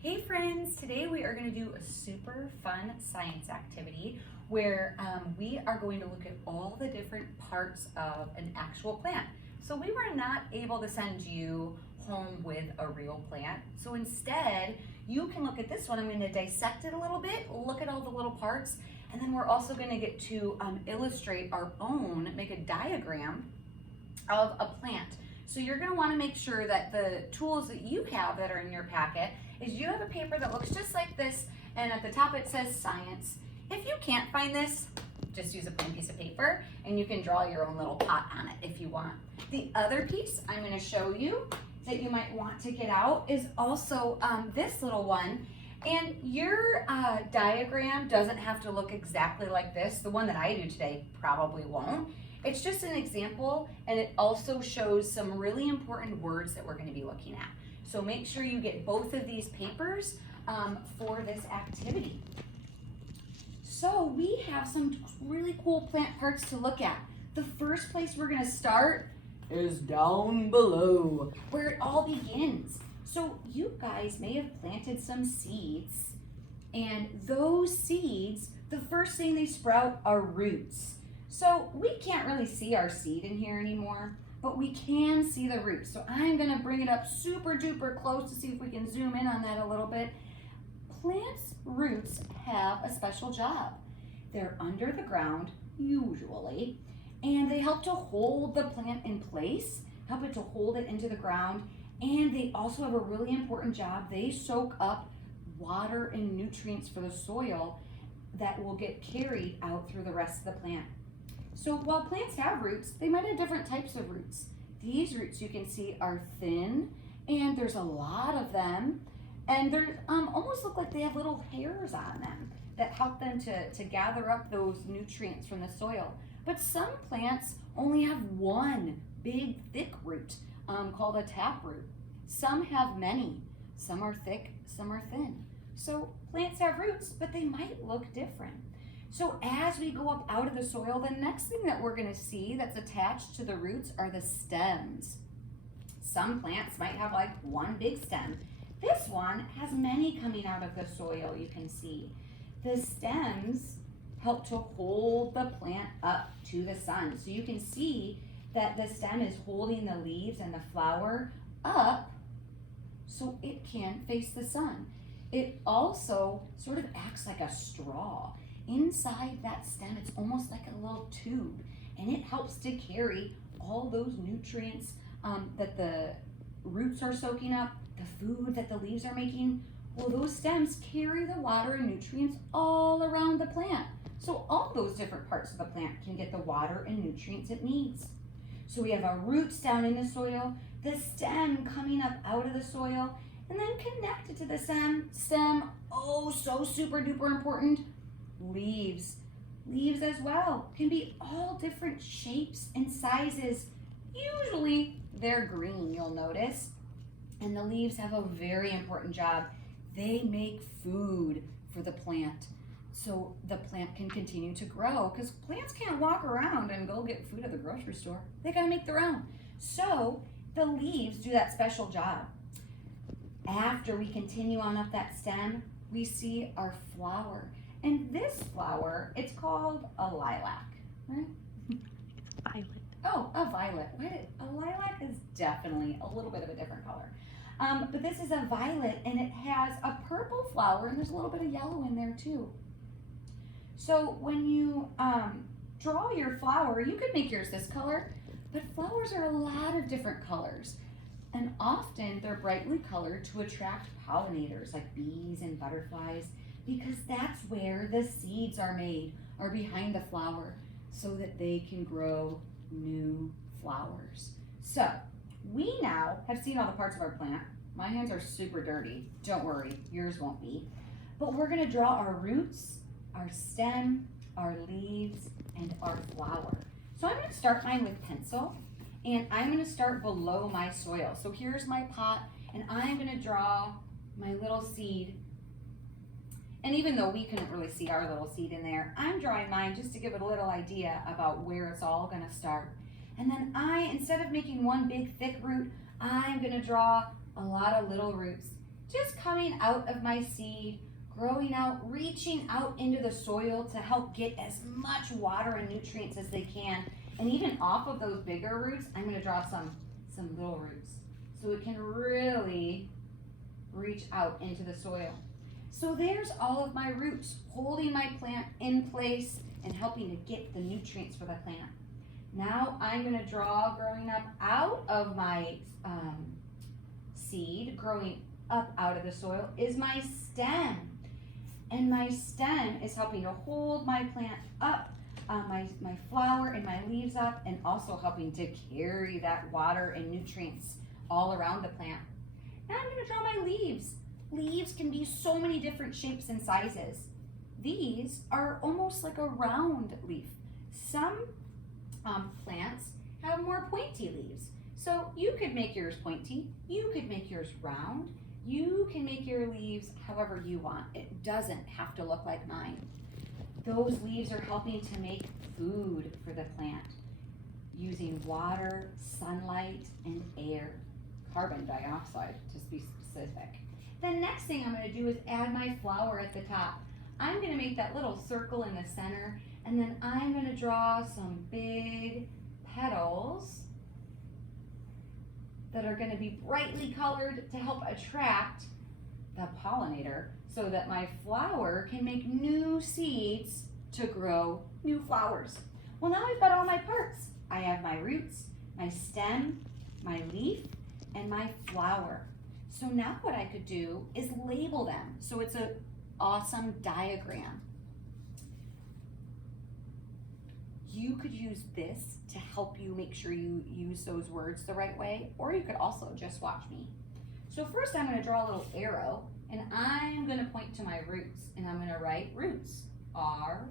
Hey friends, today we are going to do a super fun science activity where we are going to look at all the different parts of an actual plant. So we were not able to send you home with a real plant. So instead, you can look at this one. I'm going to dissect it a little bit, look at all the little parts, and then we're also going to get to illustrate our own, make a diagram of a plant. So you're going to want to make sure that the tools that you have that are in your packet is you have a paper that looks just like this, and at the top it says science. If you can't find this, just use a plain piece of paper and you can draw your own little pot on it if you want. The other piece I'm going to show you that you might want to get out is also this little one. And your diagram doesn't have to look exactly like this. The one that I do today probably won't. It's just an example, and it also shows some really important words that we're going to be looking at. So make sure you get both of these papers for this activity. So we have some really cool plant parts to look at. The first place we're going to start is down below, where it all begins. So you guys may have planted some seeds, and those seeds, the first thing they sprout are roots. So we can't really see our seed in here anymore, but we can see the roots. So I'm going to bring it up super duper close to see if we can zoom in on that a little bit. Plants' roots have a special job. They're under the ground, usually, and they help to hold the plant in place, help it to hold it into the ground, and they also have a really important job. They soak up water and nutrients for the soil that will get carried out through the rest of the plant. So while plants have roots, they might have different types of roots. These roots you can see are thin, and there's a lot of them, and they almost look like they have little hairs on them that help them to gather up those nutrients from the soil. But some plants only have one big thick root called a taproot. Some have many. Some are thick, some are thin. So plants have roots, but they might look different. So as we go up out of the soil, the next thing that we're going to see that's attached to the roots are the stems. Some plants might have like one big stem. This one has many coming out of the soil, you can see. The stems help to hold the plant up to the sun. So you can see that the stem is holding the leaves and the flower up so it can face the sun. It also sort of acts like a straw. Inside that stem, it's almost like a little tube, and it helps to carry all those nutrients that the roots are soaking up, the food that the leaves are making. Well, those stems carry the water and nutrients all around the plant. So all those different parts of the plant can get the water and nutrients it needs. So we have our roots down in the soil, the stem coming up out of the soil, and then connected to the stem, oh, so super duper important, leaves. Leaves as well can be all different shapes and sizes. Usually they're green, you'll notice. And the leaves have a very important job. They make food for the plant, so the plant can continue to grow, because plants can't walk around and go get food at the grocery store. They gotta make their own. So the leaves do that special job. After we continue on up that stem, we see our flower. And this flower, it's called a lilac, right? Violet. Oh, a violet. A lilac is definitely a little bit of a different color. But this is a violet, and it has a purple flower, and there's a little bit of yellow in there too. So when you draw your flower, you could make yours this color, but flowers are a lot of different colors. And often they're brightly colored to attract pollinators like bees and butterflies, because that's where the seeds are made, or behind the flower, so that they can grow new flowers. So we now have seen all the parts of our plant. My hands are super dirty. Don't worry, yours won't be. But we're going to draw our roots, our stem, our leaves, and our flower. So I'm going to start mine with pencil, and I'm going to start below my soil. So here's my pot, and I'm going to draw my little seed. And even though we couldn't really see our little seed in there, I'm drawing mine just to give it a little idea about where it's all going to start. And then instead of making one big thick root, I'm going to draw a lot of little roots. just coming out of my seed, growing out, reaching out into the soil to help get as much water and nutrients as they can. And even off of those bigger roots, I'm gonna draw some little roots so it can really reach out into the soil. So there's all of my roots holding my plant in place and helping to get the nutrients for the plant. Now I'm gonna draw, growing up out of my seed, growing up out of the soil, is my stem. And my stem is helping to hold my plant up, my flower and my leaves up, and also helping to carry that water and nutrients all around the plant. Now I'm gonna draw my leaves. Leaves can be so many different shapes and sizes. These are almost like a round leaf. Some plants have more pointy leaves. So you could make yours pointy, you could make yours round, you can make your leaves however you want. It doesn't have to look like mine. Those leaves are helping to make food for the plant using water, sunlight, and air. Carbon dioxide, to be specific. The next thing I'm going to do is add my flower at the top. I'm going to make that little circle in the center, and then I'm going to draw some big petals that are going to be brightly colored to help attract the pollinator so that my flower can make new seeds to grow new flowers. Well, now I've got all my parts. I have my roots, my stem, my leaf, and my flower. So now what I could do is label them so it's an awesome diagram. You could use this to help you make sure you use those words the right way, or you could also just watch me. So first I'm going to draw a little arrow, and I'm going to point to my roots, and I'm going to write roots, R-O-O-T-S.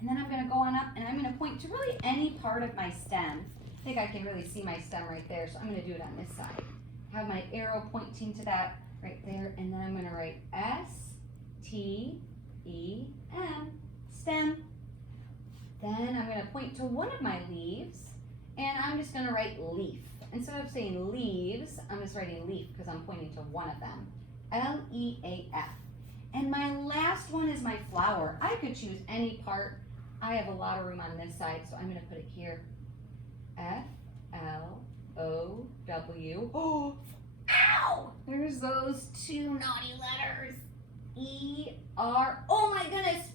And then I'm going to go on up, and I'm going to point to really any part of my stem. I think I can really see my stem right there, so I'm going to do it on this side. Have my arrow pointing to that right there, and then I'm going to write S-T-E-M, stem. Then I'm going to point to one of my leaves, and I'm just going to write leaf. Instead of saying leaves, I'm just writing leaf because I'm pointing to one of them. L-E-A-F. And my last one is my flower. I could choose any part. I have a lot of room on this side, so I'm going to put it here. F-L-O-W. Oh, ow! There's those two naughty letters. E-R. Oh my goodness.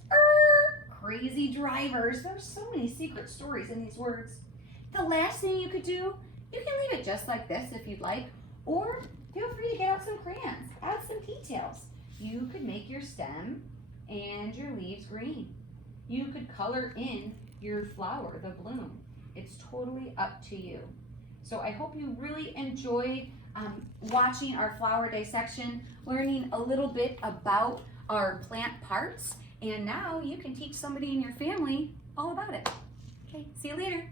Crazy drivers. There's so many secret stories in these words. The last thing you could do, you can leave it just like this if you'd like, or feel free to get out some crayons, add some details. You could make your stem and your leaves green. You could color in your flower, the bloom. It's totally up to you. So I hope you really enjoyed watching our flower dissection, learning a little bit about our plant parts, and now you can teach somebody in your family all about it. Okay, see you later.